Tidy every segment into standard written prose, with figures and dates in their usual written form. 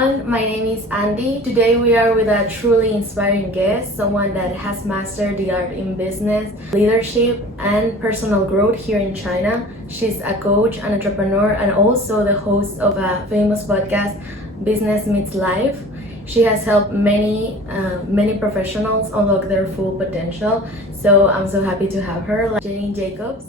everyone, my name is Andy. Today we are with a truly inspiring guest, someone that has mastered the art in business, leadership, and personal growth here in China. She's a coach, an entrepreneur, and also the host of a famous podcast, Business Meets Life. She has helped many professionals unlock their full potential. So I'm so happy to have her, Janine Jakob.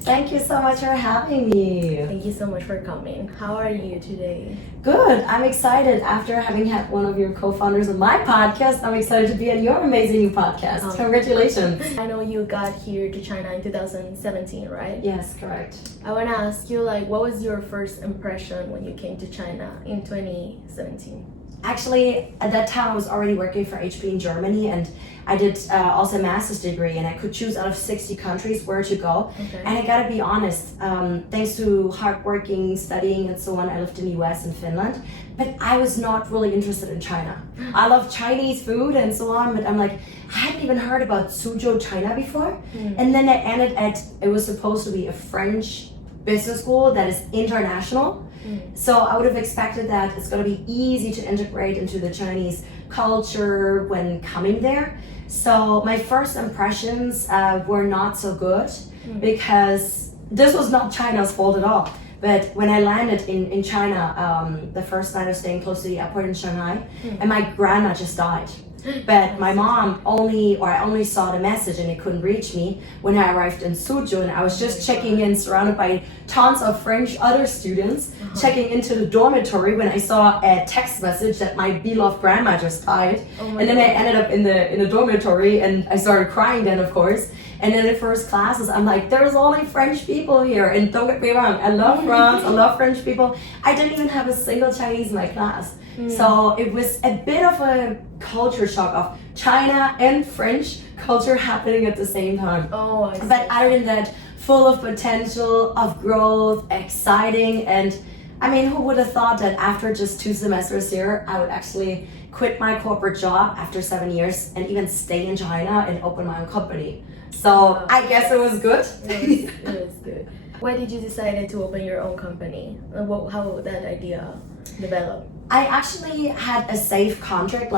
Thank you so much for having me. Thank you so much for coming. How are you today? Good. I'm excited. After having had one of your co-founders of my podcast, I'm excited to be on your amazing new podcast. Oh. Congratulations. I know you got here to China in 2017, right? Yes, correct. I want to ask you, what was your first impression when you came to China in 2017? Actually, at that time, I was already working for HP in Germany, and I did also a master's degree, and I could choose out of 60 countries where to go. Okay. And I gotta be honest, thanks to hard working, studying, and so on, I lived in the US and Finland, but I was not really interested in China. I love Chinese food and so on, but I'm like, I hadn't even heard about Suzhou, China before. And then I ended it was supposed to be a French business school that is international. So I would have expected that it's going to be easy to integrate into the Chinese culture when coming there. So my first impressions were not so good because this was not China's fault at all. But when I landed in China, the first night I was staying close to the airport in Shanghai, and my grandma just died. But my mom I only saw the message and it couldn't reach me when I arrived in Suzhou, and I was just checking in, surrounded by tons of French other students, checking into the dormitory when I saw a text message that my beloved grandma just died. And then I ended up in the dormitory, and I started crying then, of course. And in the first classes, I'm like, there's only French people here. And don't get me wrong, I love France, I love French people. I didn't even have a single Chinese in my class. So it was a bit of a culture shock of China and French culture happening at the same time. Oh, I see. But other than that, full of potential, of growth, exciting. And I mean, who would have thought that after just 2 semesters here, I would actually quit my corporate job after 7 years and even stay in China and open my own company. So I guess it was good. It was good. Why did you decide to open your own company? How did that idea develop? I actually had a safe contract,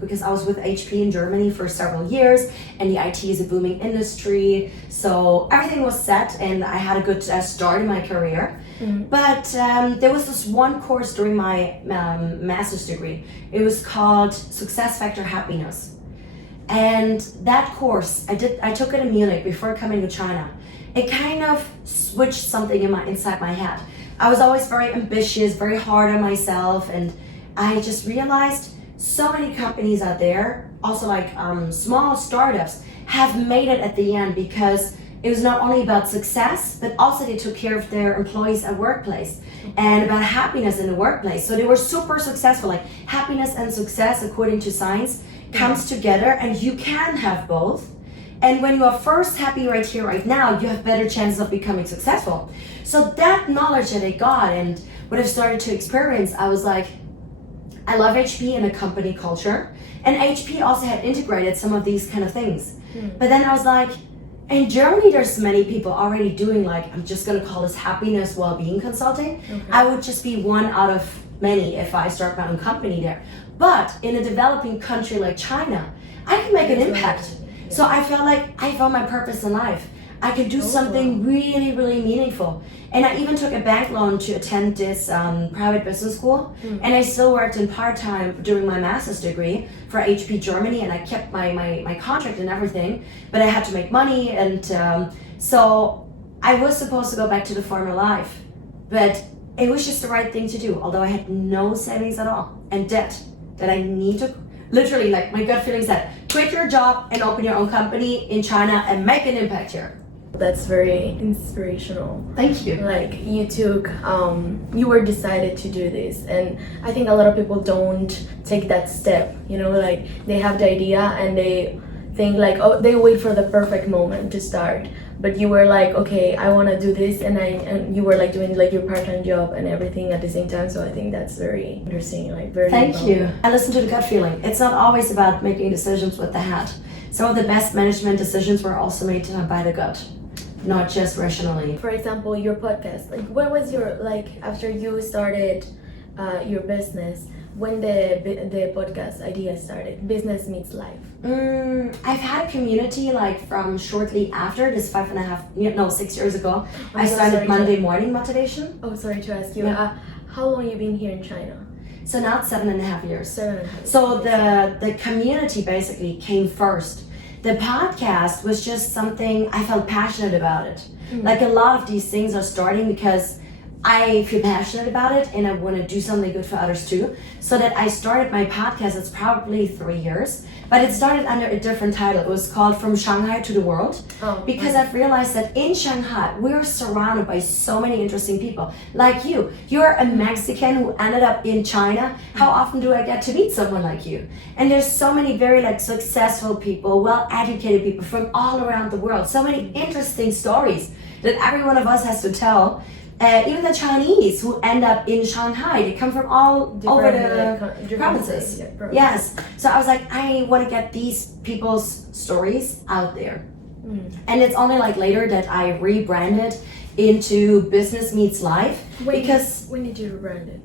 because I was with HP in Germany for several years, and the IT is a booming industry, so everything was set, and I had a good start in my career. But there was this one course during my master's degree. It was called Success Factor Happiness, and that course I took it in Munich before coming to China. It kind of switched something inside my head. I was always very ambitious, very hard on myself, and I just realized so many companies out there, also small startups, have made it at the end because it was not only about success, but also they took care of their employees at workplace and about happiness in the workplace. So they were super successful. Happiness and success, according to science, comes together, and you can have both. And when you are first happy right here, right now, you have better chances of becoming successful. So that knowledge that I got and what I've started to experience, I was like, I love HP and the company culture. And HP also had integrated some of these kind of things. But then I was like, in Germany, there's many people already doing I'm just gonna call this happiness well-being consulting. I would just be one out of many if I start my own company there. But in a developing country like China, I can make an impact. So I felt like I found my purpose in life. I could do something really, really meaningful. And I even took a bank loan to attend this private business school. And I still worked in part-time during my master's degree for HP Germany, and I kept my contract and everything, but I had to make money. And so I was supposed to go back to the former life, but it was just the right thing to do, although I had no savings at all and debt that I need to literally, my gut feeling said, quit your job and open your own company in China and make an impact here. That's very inspirational. Thank you. You were decided to do this, and I think a lot of people don't take that step. They have the idea and they think they wait for the perfect moment to start. But you were like, okay, I want to do this, and you were doing your part-time job and everything at the same time. So I think that's very interesting, very. Thank you. I listen to the gut feeling. It's not always about making decisions with the head. Some of the best management decisions were also made by the gut, not just rationally. For example, your podcast. What was your after you started your business? when the podcast idea started, Business Meets Life? I've had a community like from shortly after this 6 years ago. I started Monday morning motivation. Oh, sorry to ask you. Yeah. How long you been here in China? So now it's 7.5 years. 7.5 years. So the community basically came first. The podcast was just something I felt passionate about it. Like a lot of these things are starting because I feel passionate about it and I want to do something good for others too. So that I started my podcast, it's probably 3 years, but it started under a different title. It was called From Shanghai to the World. Because I've realized that in Shanghai, we're surrounded by so many interesting people. Like you. You're a Mexican who ended up in China. How often do I get to meet someone like you? And there's so many very like successful people, well-educated people from all around the world. So many interesting stories that every one of us has to tell. Even the Chinese who end up in Shanghai, they come from all over the provinces. Yes. So I was like, I want to get these people's stories out there. And it's only like later that I rebranded into Business Meets Life. When did you rebrand it?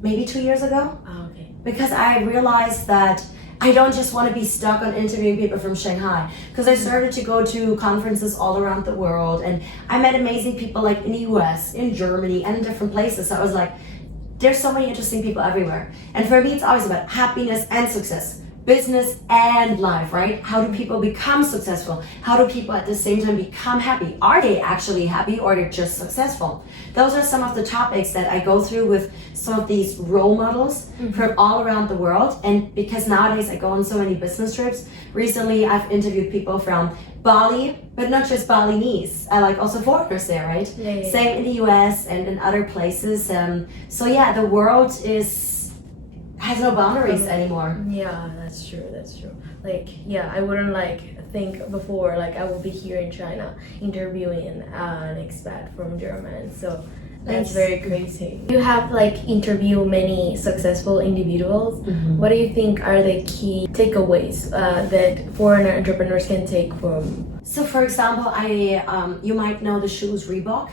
Maybe 2 years ago. Oh, okay. Because I realized that I don't just want to be stuck on interviewing people from Shanghai, because I started to go to conferences all around the world and I met amazing people like in the US, in Germany, and in different places. So I was like, there's so many interesting people everywhere. And for me, it's always about happiness and success, business and life, right? How do people become successful? How do people at the same time become happy? Are they actually happy or they're just successful? Those are some of the topics that I go through with some of these role models from all around the world. And because nowadays I go on so many business trips, recently I've interviewed people from Bali, but not just Balinese. I like also foreigners there, right? Yeah. Same in the US and in other places. So yeah, the world has no boundaries anymore. Yeah, that's true. Like, yeah, I wouldn't like think before like I will be here in China interviewing an expat from Germany. So that's very crazy. You have like interviewed many successful individuals. What do you think are the key takeaways that foreign entrepreneurs can take from? So for example, you might know the shoes Reebok,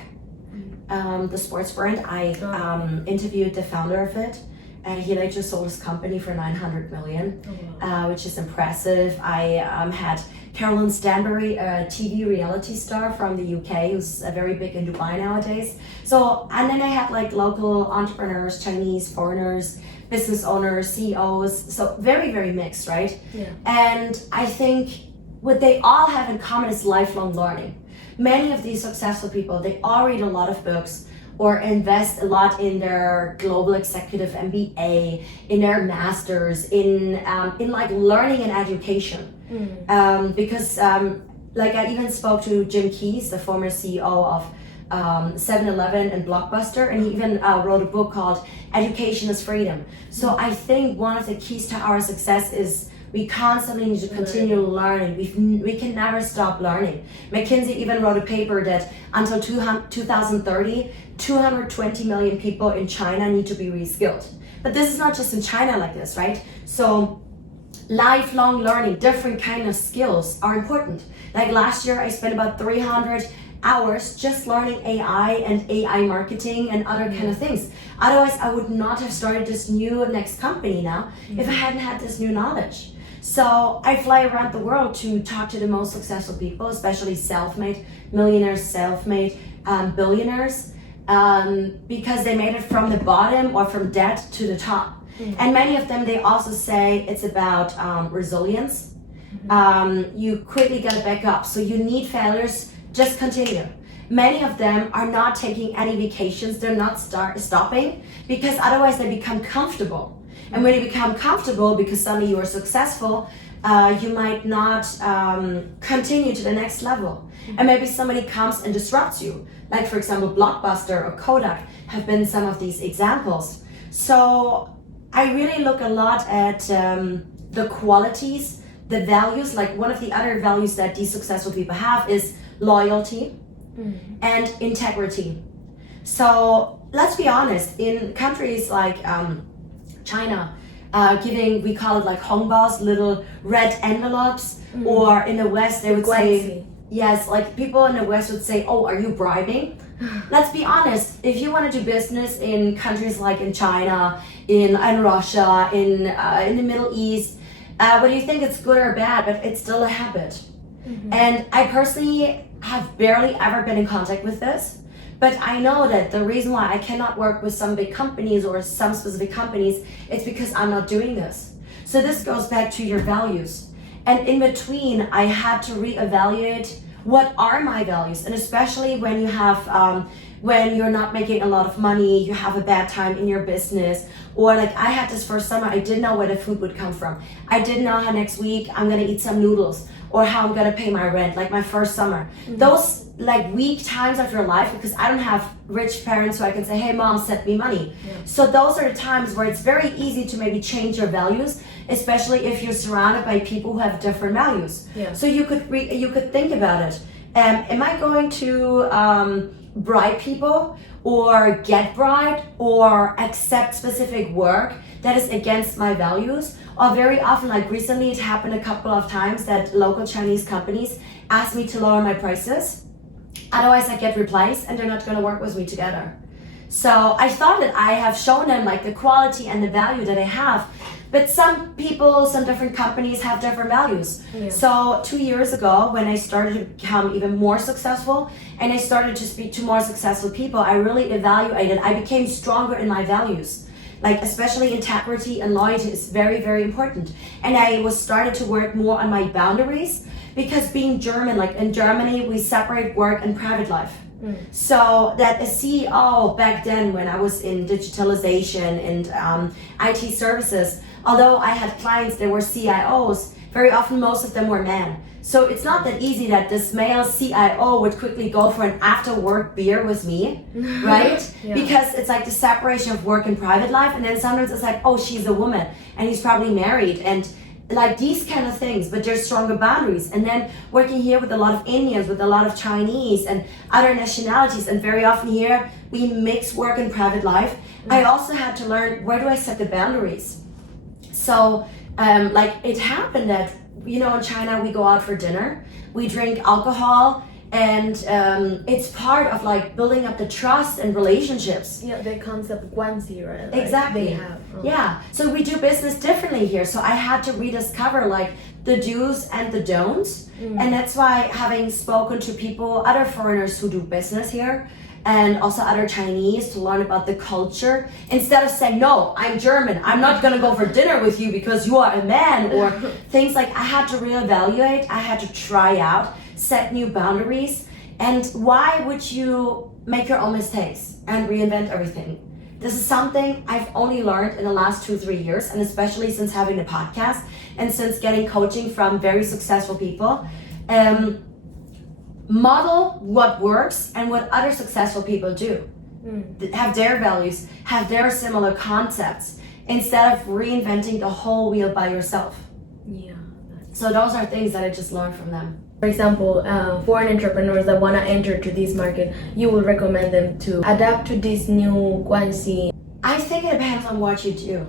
the sports brand. I interviewed the founder of it. And he like just sold his company for 900 million, which is impressive. I had Carolyn Stanbury, a TV reality star from the UK, who's very big in Dubai nowadays. So, and then I had like local entrepreneurs, Chinese, foreigners, business owners, CEOs. So very, very mixed, right? Yeah. And I think what they all have in common is lifelong learning. Many of these successful people, they all read a lot of books, or invest a lot in their global executive MBA, in their masters, in like learning and education. Because like I even spoke to Jim Keyes, the former CEO of 7-Eleven and Blockbuster, and he even wrote a book called Education is Freedom. So I think one of the keys to our success is we constantly need to continue learning. We can never stop learning. McKinsey even wrote a paper that until 2030, 220 million people in China need to be reskilled. But this is not just in China like this, right? So lifelong learning, different kind of skills are important. Like last year, I spent about 300 hours just learning AI and AI marketing and other kind of things. Otherwise, I would not have started this new next company now if I hadn't had this new knowledge. So I fly around the world to talk to the most successful people, especially self-made millionaires, self-made billionaires, because they made it from the bottom or from debt to the top. And many of them, they also say it's about resilience. You quickly gotta back up. So you need failures, just continue. Many of them are not taking any vacations, they're not stopping, because otherwise they become comfortable. And when you become comfortable, because suddenly you are successful, you might not continue to the next level. And maybe somebody comes and disrupts you. Like for example, Blockbuster or Kodak have been some of these examples. So I really look a lot at the qualities, the values. Like one of the other values that these successful people have is loyalty and integrity. So let's be honest, in countries like China, we call it like hongbas, little red envelopes, or in the West they would say, yes, like people in the West would say, oh, are you bribing? Let's be honest. If you want to do business in countries like in China, in Russia, in the Middle East, whether you think it's good or bad, but it's still a habit. And I personally have barely ever been in contact with this, but I know that the reason why I cannot work with some big companies or some specific companies, it's because I'm not doing this. So this goes back to your values. And in between, I had to reevaluate what are my values, and especially when you have when you're not making a lot of money, you have a bad time in your business, or like I had this first summer, I didn't know where the food would come from. I didn't know how next week I'm gonna eat some noodles or how I'm gonna pay my rent, like my first summer. Those like weak times of your life, because I don't have rich parents so I can say, hey mom, send me money. So those are the times where it's very easy to maybe change your values, especially if you're surrounded by people who have different values. So you could think about it. Am I going to bribe people or get bribed or accept specific work that is against my values? Or very often, like recently it happened a couple of times that local Chinese companies asked me to lower my prices. Otherwise I get replaced and they're not going to work with me together. So I thought that I have shown them like the quality and the value that I have. But some people, some different companies have different values. So 2 years ago, when I started to become even more successful and I started to speak to more successful people, I really evaluated, I became stronger in my values. Like especially integrity and loyalty is very, very important. And I was started to work more on my boundaries, because being German, like in Germany, we separate work and private life. So that a CEO back then, when I was in digitalization and IT services, although I had clients that were CIOs, very often most of them were men. So it's not that easy that this male CIO would quickly go for an after work beer with me, right? Because it's like the separation of work and private life. And then sometimes it's like, oh, she's a woman and he's probably married, and like these kind of things, but there's stronger boundaries. And then working here with a lot of Indians, with a lot of Chinese and other nationalities, and very often here we mix work and private life. I also had to learn, where do I set the boundaries? So like it happened that, you know, in China we go out for dinner, we drink alcohol, and it's part of like building up the trust and relationships. Yeah, the concept guanxi, right? Exactly. They have. Yeah, so we do business differently here. So I had to rediscover like the do's and the don'ts. And that's why, having spoken to people, other foreigners who do business here, and also other Chinese, to learn about the culture, instead of saying, no, I'm German, I'm not gonna go for dinner with you because you are a man, or things like, I had to reevaluate, I had to try out, set new boundaries. And why would you make your own mistakes and reinvent everything? This is something I've only learned in the last 2-3 years, and especially since having the podcast and since getting coaching from very successful people. Model what works and what other successful people do. Have their values, have their similar concepts, instead of reinventing the whole wheel by yourself. So those are things that I just learned from them. For example, foreign entrepreneurs that want to enter to this market, you would recommend them to adapt to this new guanxi? I think it depends on what you do.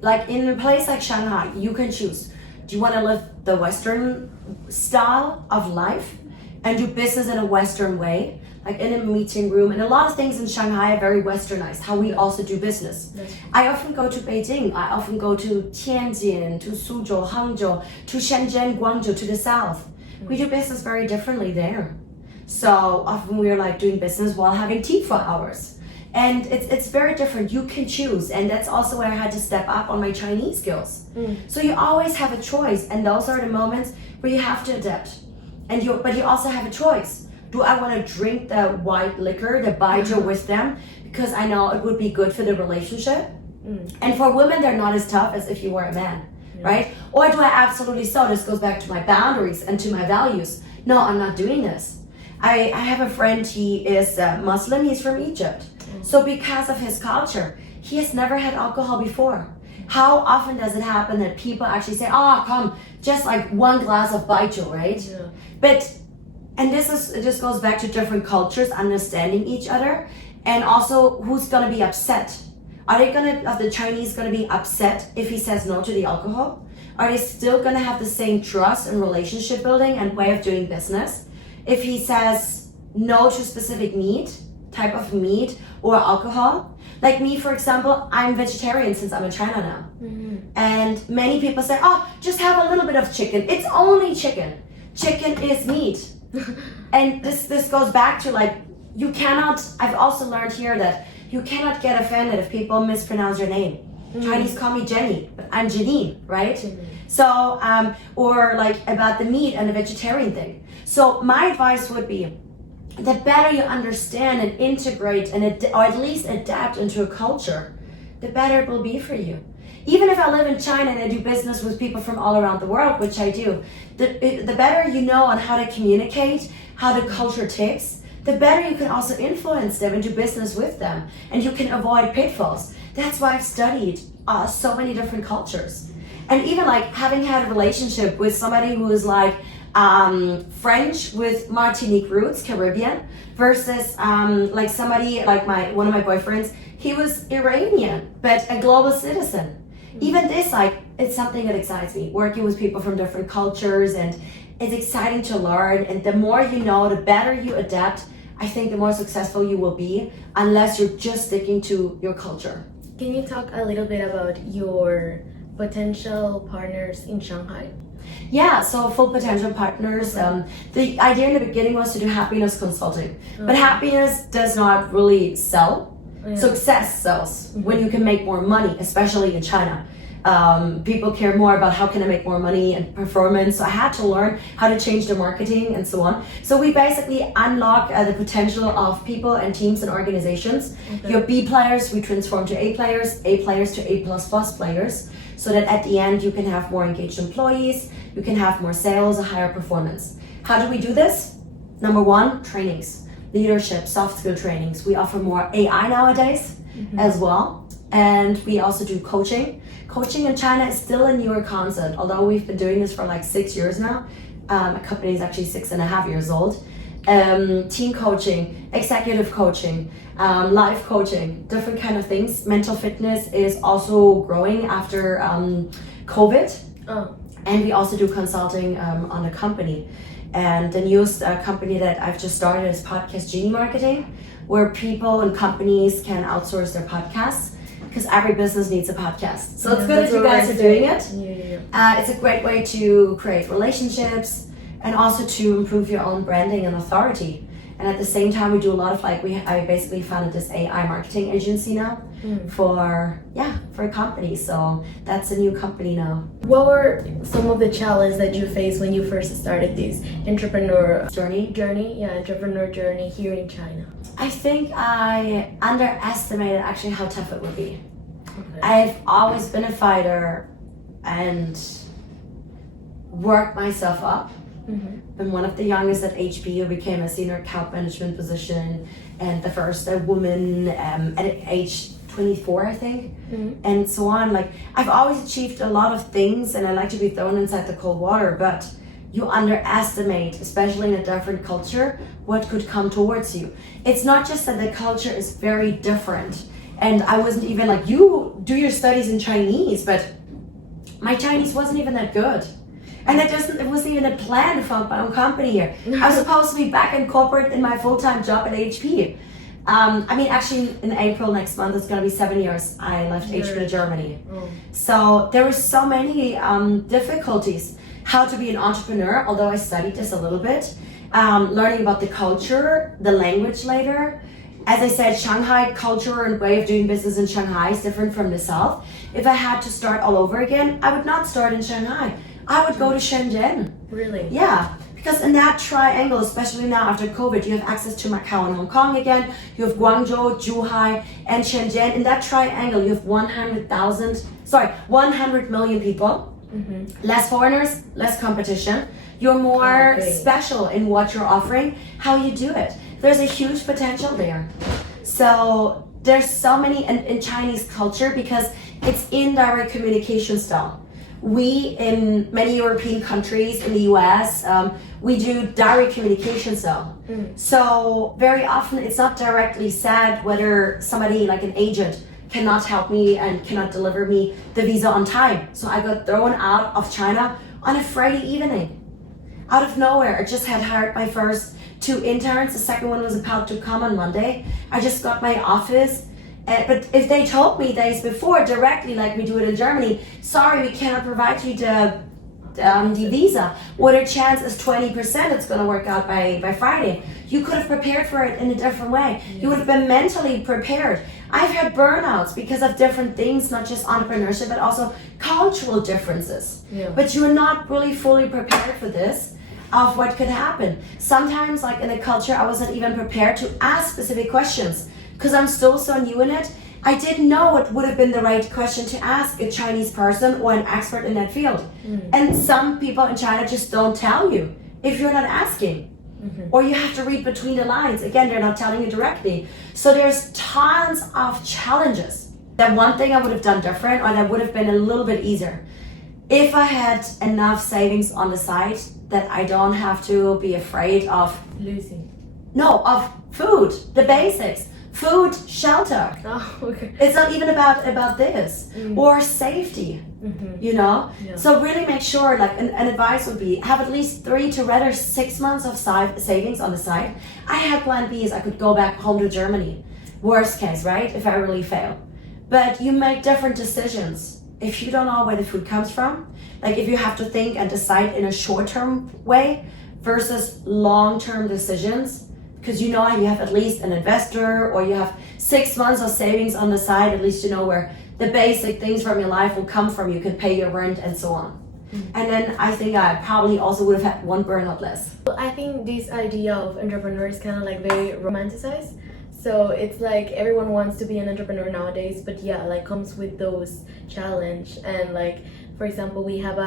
Like in a place like Shanghai, you can choose. Do you want to live the Western style of life and do business in a Western way, like in a meeting room? And a lot of things in Shanghai are very Westernized, how we also do business. I often go to Beijing, I often go to Tianjin, to Suzhou, Hangzhou, to Shenzhen, Guangzhou, to the south. We do business very differently there. So often we're like doing business while having tea for hours. And it's very different. You can choose. And that's also where I had to step up on my Chinese skills. So you always have a choice. And those are the moments where you have to adapt. But you also have a choice. Do I want to drink the white liquor, the baijiu with them, because I know it would be good for the relationship? And for women, they're not as tough as if you were a man. Right? Or do I absolutely so? This goes back to my boundaries and to my values. No, I'm not doing this. I have a friend, he is Muslim, he's from Egypt. So because of his culture, he has never had alcohol before. How often does it happen that people actually say, oh, come, just like one glass of baijiu, right? And this goes back to different cultures, understanding each other, and also who's gonna be upset. Are the Chinese gonna be upset if he says no to the alcohol? Are they still gonna have the same trust and relationship building and way of doing business? If he says no to specific meat, type of meat or alcohol. Like me, for example, I'm vegetarian since I'm in China now. And many people say, oh, just have a little bit of chicken. It's only chicken. Chicken is meat. And this goes back to like, you cannot, I've also learned here that you cannot get offended if people mispronounce your name. Chinese call me Jenny, but I'm Janine, right? So, or like about the meat and the vegetarian thing. So my advice would be, the better you understand and integrate and or at least adapt into a culture, the better it will be for you. Even if I live in China and I do business with people from all around the world, which I do, the better you know on how to communicate, how the culture ticks, the better you can also influence them and do business with them. And you can avoid pitfalls. That's why I've studied so many different cultures. And even like having had a relationship with somebody who is like French with Martinique roots, Caribbean, versus like somebody like one of my boyfriends, he was Iranian, but a global citizen. Even this, like, it's something that excites me, working with people from different cultures, and it's exciting to learn. And the more you know, the better you adapt, I think the more successful you will be, unless you're just sticking to your culture. Can you talk a little bit about your potential partners in Shanghai? Yeah, so full potential partners. The idea in the beginning was to do happiness consulting, but happiness does not really sell. Success sells when you can make more money, especially in China. People care more about how can I make more money and performance. So I had to learn how to change the marketing and so on. So we basically unlock the potential of people and teams and organizations. Your B players, we transform to A players to A++ players, so that at the end you can have more engaged employees, you can have more sales, a higher performance. How do we do this? Number one, trainings. Leadership, soft skill trainings. We offer more AI nowadays as well. And we also do coaching. Coaching in China is still a newer concept, although we've been doing this for like 6 years now. My company is actually 6.5 years old. Team coaching, executive coaching, life coaching, different kind of things. Mental fitness is also growing after COVID. And we also do consulting on the company. And the newest company that I've just started is Podcast Genie Marketing, where people and companies can outsource their podcasts, because every business needs a podcast. So it's good that you guys are doing it. It's a great way to create relationships and also to improve your own branding and authority. And at the same time, we do a lot of like, I basically founded this AI marketing agency now for a company. So that's a new company now. What were some of the challenges that you faced when you first started this entrepreneur journey here in China? I think I underestimated actually how tough it would be. I've always been a fighter and worked myself up. Been one of the youngest at HP who became a senior account management position, and the first woman at age 24, I think, and so on. Like, I've always achieved a lot of things, and I like to be thrown inside the cold water, but you underestimate, especially in a different culture, what could come towards you. It's not just that the culture is very different, and I wasn't even like, you do your studies in Chinese, but my Chinese wasn't even that good. And it wasn't even a plan to found my own company here. I was supposed to be back in corporate in my full-time job at HP. Actually in April next month, it's gonna be 7 years I left HP Germany. So there were so many difficulties. How to be an entrepreneur, although I studied this a little bit. Learning about the culture, the language later. As I said, Shanghai culture and way of doing business in Shanghai is different from the South. If I had to start all over again, I would not start in Shanghai. I would go to Shenzhen. Really? Yeah, because in that triangle, especially now after COVID, you have access to Macau and Hong Kong again. You have Guangzhou, Zhuhai, and Shenzhen. In that triangle, you have 100 million people. Less foreigners, less competition. You're more special in what you're offering, how you do it. There's a huge potential there. So there's so many in Chinese culture, because it's indirect communication style. We, in many European countries, in the US, we do direct communication style. So very often it's not directly said whether somebody like an agent cannot help me and cannot deliver me the visa on time. So I got thrown out of China on a Friday evening. Out of nowhere, I just had hired my first 2 interns. The second one was about to come on Monday. I just got my office. But if they told me days before directly, like we do it in Germany, sorry, we cannot provide you the visa. What a chance is 20% it's going to work out by Friday. You could have prepared for it in a different way. You would have been mentally prepared. I've had burnouts because of different things, not just entrepreneurship, but also cultural differences. Yeah. But you're not really fully prepared for this, of what could happen. Sometimes, like in a culture, I wasn't even prepared to ask specific questions because I'm still so new in it. I didn't know what would have been the right question to ask a Chinese person or an expert in that field. And some people in China just don't tell you if you're not asking. Or you have to read between the lines. Again, they're not telling you directly. So there's tons of challenges. That one thing I would have done different, or that would have been a little bit easier. If I had enough savings on the side that I don't have to be afraid of losing. No, of food, the basics. Food, shelter. Oh, okay. It's not even about this. Or safety, you know? Yeah. So really make sure, like an advice would be, have at least 3 to rather 6 months of savings on the side. I had plan B's, I could go back home to Germany. Worst case, right? If I really fail. But you make different decisions. If you don't know where the food comes from, like if you have to think and decide in a short-term way versus long-term decisions, because you know you have at least an investor or you have 6 months of savings on the side, at least you know where the basic things from your life will come from. You can pay your rent and so on. And then I think I probably also would have had 1 burnout less. I think this idea of entrepreneur is kind of like very romanticized. So it's like everyone wants to be an entrepreneur nowadays, but yeah, like comes with those challenge. And like, for example, we have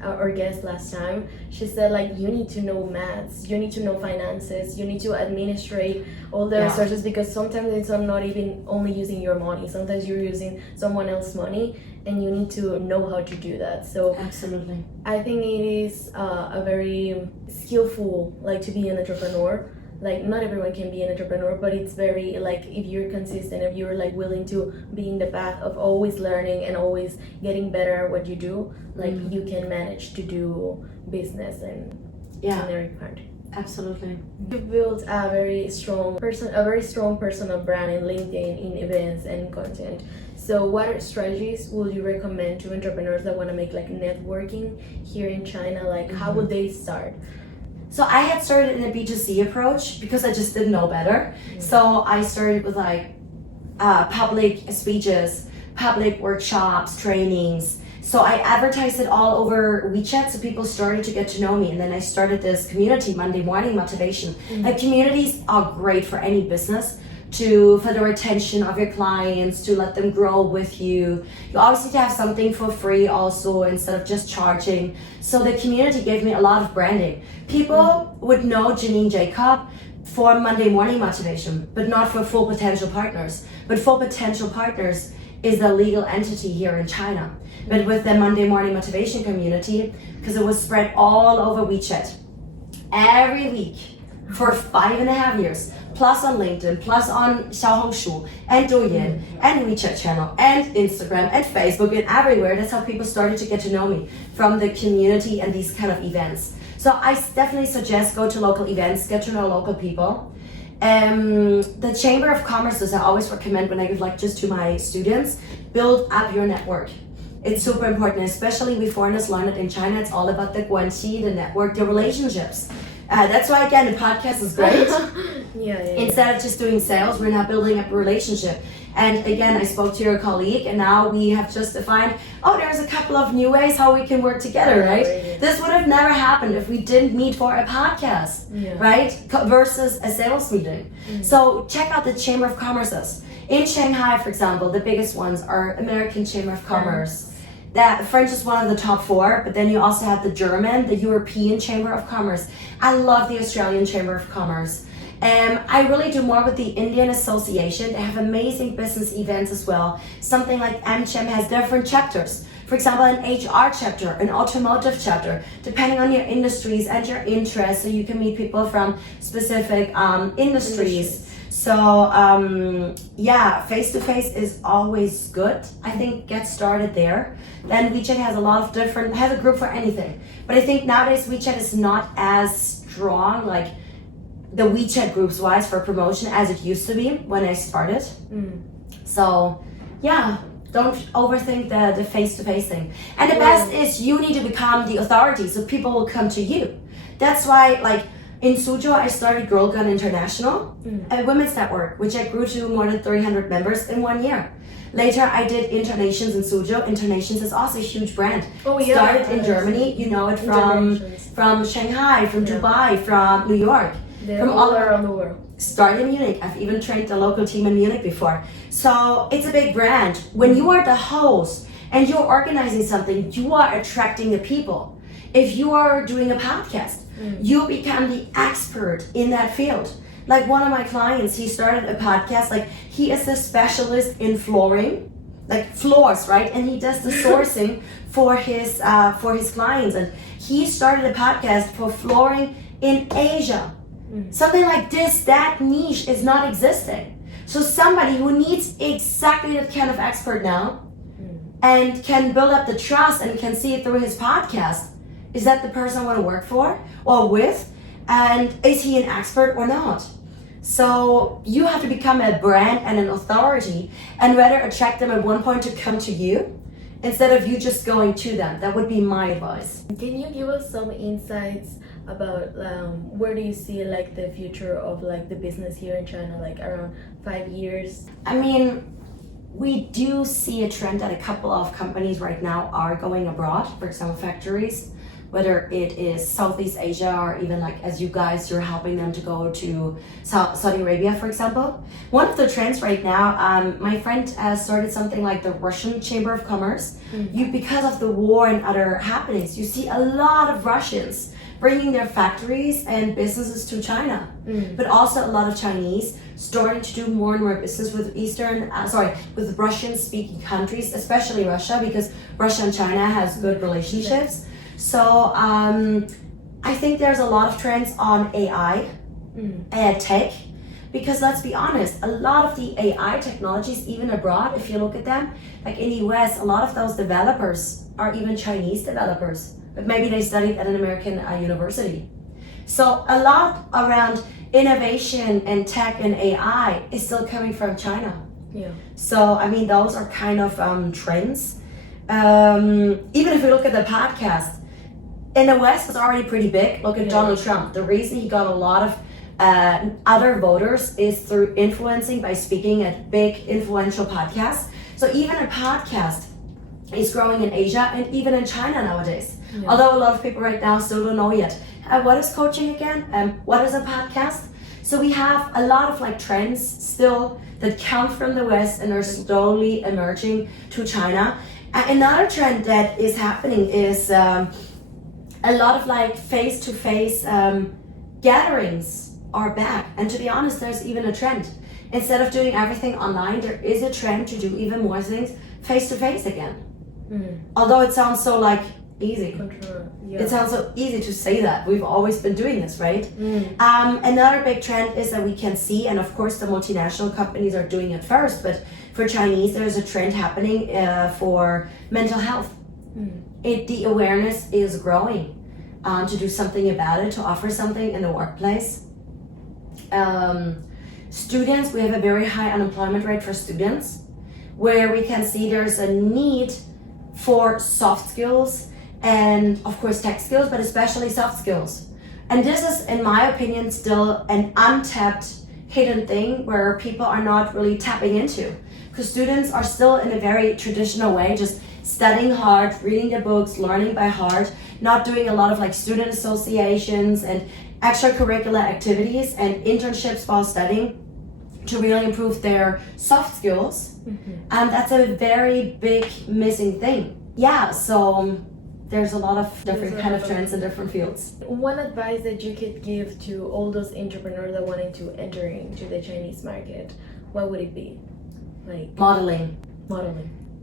our guest last time. She said like you need to know maths, you need to know finances, you need to administrate all the resources, because sometimes it's not even only using your money. Sometimes you're using someone else's money, and you need to know how to do that. So absolutely, I think it is a very skillful, like, to be an entrepreneur. Like not everyone can be an entrepreneur, but it's very like if you're consistent, if you're like willing to be in the path of always learning and always getting better at what you do, like you can manage to do business and generic part. Absolutely. You built a very strong personal brand in LinkedIn, in events and content. So what strategies would you recommend to entrepreneurs that want to make like networking here in China? Like how would they start? So I had started in a B2C approach because I just didn't know better. So I started with like public speeches, public workshops, trainings. So I advertised it all over WeChat, so people started to get to know me. And then I started this community, Monday Morning Motivation. Like communities are great for any business, for the retention of your clients, to let them grow with you. You always need to have something for free also, instead of just charging. So the community gave me a lot of branding. People would know Janine Jakob for Monday Morning Motivation, but not for Full Potential Partners. But Full Potential Partners is the legal entity here in China. But with the Monday Morning Motivation community, because it was spread all over WeChat, every week for 5.5 years, plus on LinkedIn, plus on Xiaohongshu, and Douyin, and WeChat channel, and Instagram, and Facebook, and everywhere. That's how people started to get to know me, from the community and these kind of events. So I definitely suggest go to local events, get to know local people. The Chamber of Commerce, I always recommend when I give lectures to my students, build up your network. It's super important, especially we foreigners learn it in China. It's all about the guanxi, the network, the relationships. That's why, again, the podcast is great. Instead of just doing sales, we're now building up a relationship. And again, I spoke to your colleague, and now we have just defined, there's a couple of new ways how we can work together, right? This would have never happened if we didn't meet for a podcast, right? Versus a sales meeting. So check out the Chamber of Commerces. In Shanghai, for example, the biggest ones are American Chamber of Commerce. That French is one of the top 4, but then you also have the German, the European Chamber of Commerce. I love the Australian Chamber of Commerce. I really do more with the Indian Association. They have amazing business events as well. Something like AmCham has different chapters. For example, an HR chapter, an automotive chapter, depending on your industries and your interests, so you can meet people from specific industries. So yeah, face to face is always good. I think get started there. Then WeChat has a lot of different, has a group for anything. But I think nowadays WeChat is not as strong, like the WeChat groups wise for promotion as it used to be when I started. So yeah, don't overthink the face-to-face thing. And the best is you need to become the authority so people will come to you. That's why, like, in Suzhou, I started Girl Gun International, a women's network, which I grew to more than 300 members in 1 year. Later, I did Internations in Suzhou. Internations is also a huge brand. Oh, yeah. Started in Germany, you know it from Shanghai, from Dubai, from New York. They're from all around the world. Started in Munich. I've even trained the local team in Munich before. So it's a big brand. When you are the host and you're organizing something, you are attracting the people. If you are doing a podcast, you become the expert in that field. Like one of my clients, he started a podcast, like he is a specialist in flooring, like floors, right? And he does the sourcing for his clients. And he started a podcast for flooring in Asia. Something like this, that niche is not existing. So somebody who needs exactly that kind of expert now and can build up the trust and can see it through his podcast, is that the person I want to work for or with? And is he an expert or not? So you have to become a brand and an authority and rather attract them at one point to come to you instead of you just going to them. That would be my advice. Can you give us some insights about where do you see like the future of like the business here in China, like around 5 years? I mean, we do see a trend that a couple of companies right now are going abroad, for example, factories, whether it is Southeast Asia or even like as you guys, you're helping them to go to Saudi Arabia, for example. One of the trends right now, my friend has started something like the Russian Chamber of Commerce. Because of the war and other happenings, you see a lot of Russians bringing their factories and businesses to China, but also a lot of Chinese starting to do more and more business with with Russian-speaking countries, especially Russia, because Russia and China has good relationships. So I think there's a lot of trends on AI, and tech, because let's be honest, a lot of the AI technologies, even abroad, if you look at them, like in the US, a lot of those developers are even Chinese developers, but maybe they studied at an American university. So a lot around innovation and tech and AI is still coming from China. Yeah. So I mean, those are kind of trends. Even if we look at the podcast, in the West, it's already pretty big. Look at Donald Trump. The reason he got a lot of other voters is through influencing by speaking at big influential podcasts. So even a podcast is growing in Asia and even in China nowadays. Yeah. Although a lot of people right now still don't know yet. What is coaching again? What is a podcast? So we have a lot of like trends still that come from the West and are slowly emerging to China. Another trend that is happening is a lot of like face-to-face gatherings are back. And to be honest, there's even a trend. Instead of doing everything online, there is a trend to do even more things face-to-face again. Although it sounds so like easy. Yeah. It sounds so easy to say that. We've always been doing this, right? Another big trend is that we can see, and of course the multinational companies are doing it first, but for Chinese, there's a trend happening for mental health. The awareness is growing to do something about it, to offer something in the workplace. Students, we have a very high unemployment rate for students, where we can see there's a need for soft skills and of course tech skills, but especially soft skills. And this is, in my opinion, still an untapped hidden thing where people are not really tapping into, because students are still in a very traditional way, just studying hard, reading their books, learning by heart, not doing a lot of like student associations and extracurricular activities and internships while studying to really improve their soft skills. And that's a very big missing thing. Yeah, so there's a lot of different kind of trends in different fields. One advice that you could give to all those entrepreneurs that wanting to enter into the Chinese market, what would it be? Like modeling.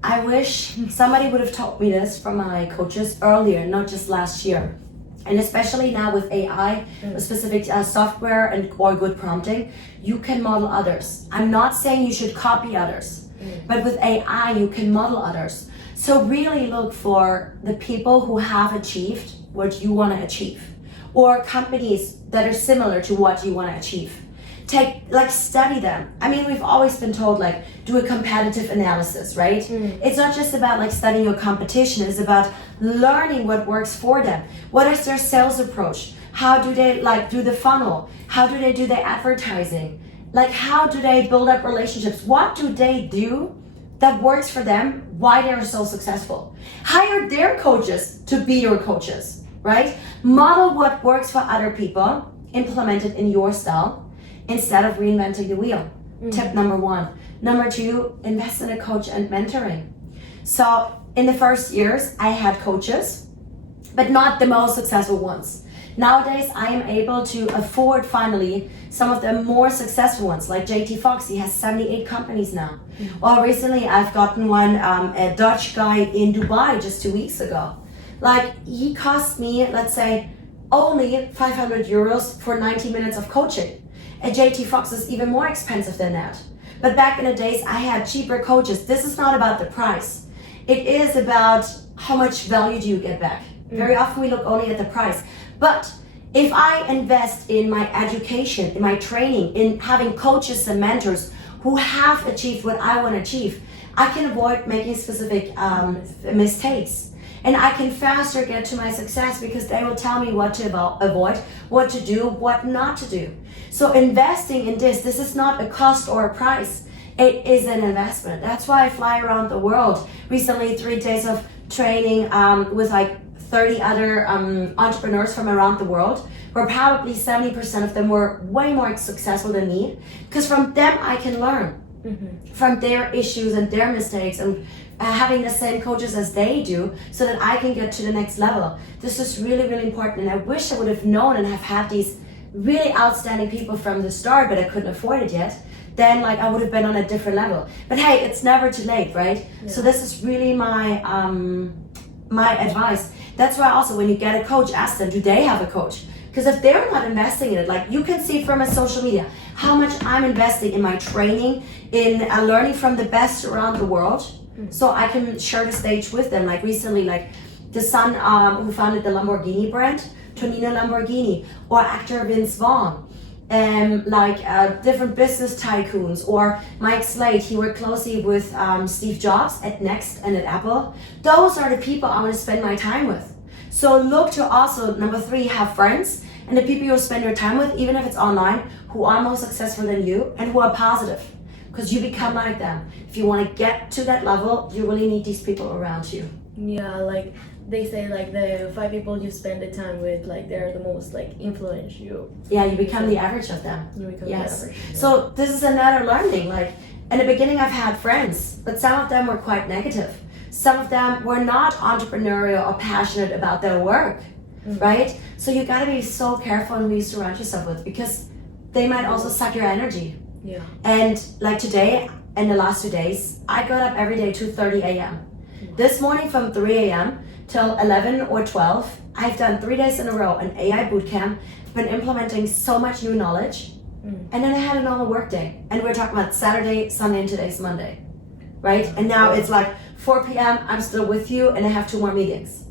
I wish somebody would have taught me this from my coaches earlier, not just last year. And especially now with AI, with specific software and or good prompting, you can model others. I'm not saying you should copy others, but with AI, you can model others. So really look for the people who have achieved what you want to achieve, or companies that are similar to what you want to achieve. Study them. I mean, we've always been told, like, do a competitive analysis, right? It's not just about like studying your competition, it's about learning what works for them. What is their sales approach? How do they like do the funnel? How do they do their advertising? Like, how do they build up relationships? What do they do that works for them? Why they're so successful? Hire their coaches to be your coaches, right? Model what works for other people, implement it in your style, instead of reinventing the wheel. Tip number 1. Number 2, invest in a coach and mentoring. So in the first years, I had coaches, but not the most successful ones. Nowadays, I am able to afford finally some of the more successful ones, like JT Fox. He has 78 companies now. Or recently, I've gotten one, a Dutch guy in Dubai just 2 weeks ago. Like, he cost me, let's say, only 500 euros for 90 minutes of coaching. A JT Fox is even more expensive than that. But back in the days, I had cheaper coaches. This is not about the price. It is about how much value do you get back. Very often we look only at the price. But if I invest in my education, in my training, in having coaches and mentors who have achieved what I want to achieve, I can avoid making specific mistakes. And I can faster get to my success because they will tell me what to avoid, what to do, what not to do. So investing in this is not a cost or a price. It is an investment. That's why I fly around the world. Recently, 3 days of training with like 30 other entrepreneurs from around the world, where probably 70% of them were way more successful than me. Because from them, I can learn. From their issues and their mistakes, and having the same coaches as they do, so that I can get to the next level. This is really, really important, and I wish I would have known and have had these really outstanding people from the start, but I couldn't afford it yet. Then like I would have been on a different level. But hey, it's never too late, right? Yeah. So this is really my my advice. That's why also when you get a coach, ask them, do they have a coach? Because if they're not investing in it, like you can see from my social media how much I'm investing in my training, in learning from the best around the world, so I can share the stage with them. Like recently, like the son who founded the Lamborghini brand, Tonino Lamborghini, or actor Vince Vaughn, different business tycoons, or Mike Slade. He worked closely with Steve Jobs at Next and at Apple. Those are the people I want to spend my time with. So look to also, number 3, have friends, and the people you'll spend your time with, even if it's online, who are more successful than you and who are positive, because you become like them. If you want to get to that level, you really need these people around you. Yeah, like they say, like the 5 people you spend the time with, like they're the most like influence you. Yeah, you become the average of them. You become the average. Yeah. So this is another learning. Like in the beginning, I've had friends, but some of them were quite negative. Some of them were not entrepreneurial or passionate about their work, right? So you gotta be so careful who you surround yourself with, because they might also suck your energy. Yeah. And like today, and the last 2 days, I got up every day 2:30 a.m. This morning from 3 a.m. till 11 or 12, I've done 3 days in a row an AI bootcamp, been implementing so much new knowledge, and then I had a normal work day. And we're talking about Saturday, Sunday, and today's Monday, right? And now it's like 4 p.m., I'm still with you, and I have 2 more meetings.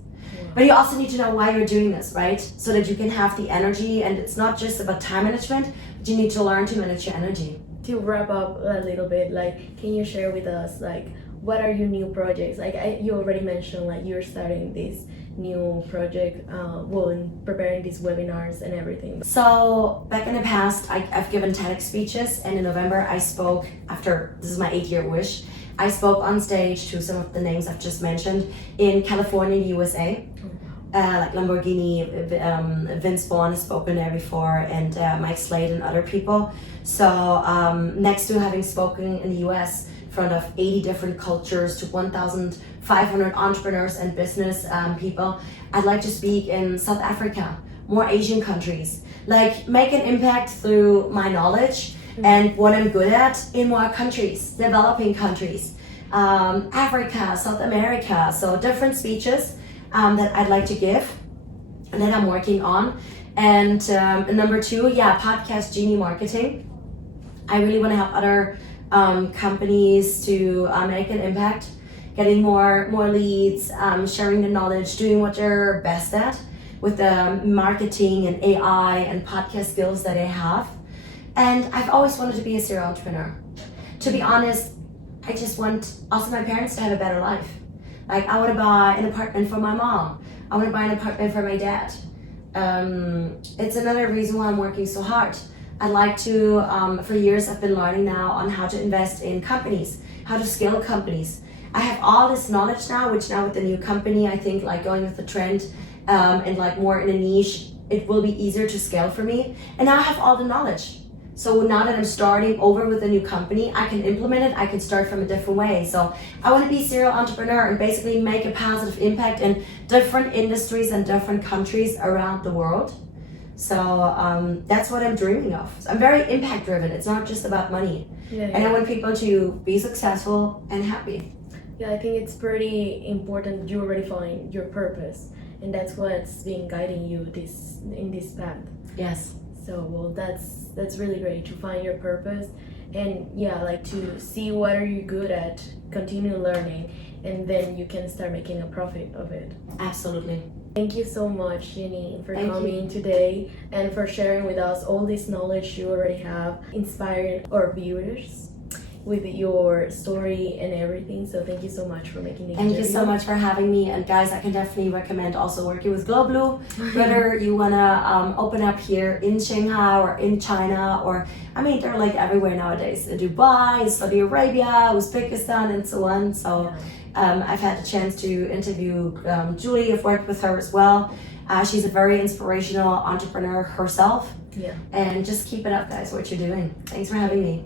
But you also need to know why you're doing this, right? So that you can have the energy, and it's not just about time management, but you need to learn to manage your energy. To wrap up a little bit, like, can you share with us, like, what are your new projects? Like, you already mentioned, like, you're starting this new project, in preparing these webinars and everything. So back in the past, I've given TEDx speeches, and in November I spoke, after, this is my 8-year wish, I spoke on stage to some of the names I've just mentioned in California, USA. Like Lamborghini, Vince Vaughn has spoken there before, and Mike Slade and other people. So next to having spoken in the US in front of 80 different cultures to 1,500 entrepreneurs and business people, I'd like to speak in South Africa, more Asian countries, like make an impact through my knowledge and what I'm good at in more countries, developing countries, Africa, South America, so different speeches that I'd like to give. that I'm working on. And number 2, podcast genie marketing. I really want to help other companies to make an impact, getting more leads, sharing the knowledge, doing what they're best at with the marketing and AI and podcast skills that I have. And I've always wanted to be a serial entrepreneur. To be honest, I just want also my parents to have a better life. Like, I want to buy an apartment for my mom. I want to buy an apartment for my dad. It's another reason why I'm working so hard. I'd like to, for years I've been learning now on how to invest in companies, how to scale companies. I have all this knowledge now, which now with the new company, I think like going with the trend and like more in a niche, it will be easier to scale for me. And now I have all the knowledge. So now that I'm starting over with a new company, I can implement it, I can start from a different way. So I want to be a serial entrepreneur and basically make a positive impact in different industries and different countries around the world. So that's what I'm dreaming of. I'm very impact driven. It's not just about money. And I want people to be successful and happy. Yeah, I think it's pretty important that you already find your purpose, and that's what's been guiding you in this path. Yes. So well, that's really great to find your purpose, and like to see what are you good at, continue learning, and then you can start making a profit of it. Absolutely. Thank you so much, Janine, for coming today and for sharing with us all this knowledge you already have, inspiring our viewers with your story and everything. So thank you so much for making the Thank you so much for having me. And guys, I can definitely recommend also working with Globlu. Whether you wanna open up here in Shanghai or in China, or I mean they're like everywhere nowadays. Dubai, Saudi Arabia, Uzbekistan, and so on. So I've had a chance to interview Julie. I've worked with her as well. She's a very inspirational entrepreneur herself. Yeah. And just keep it up, guys, what you're doing. Thanks for having me.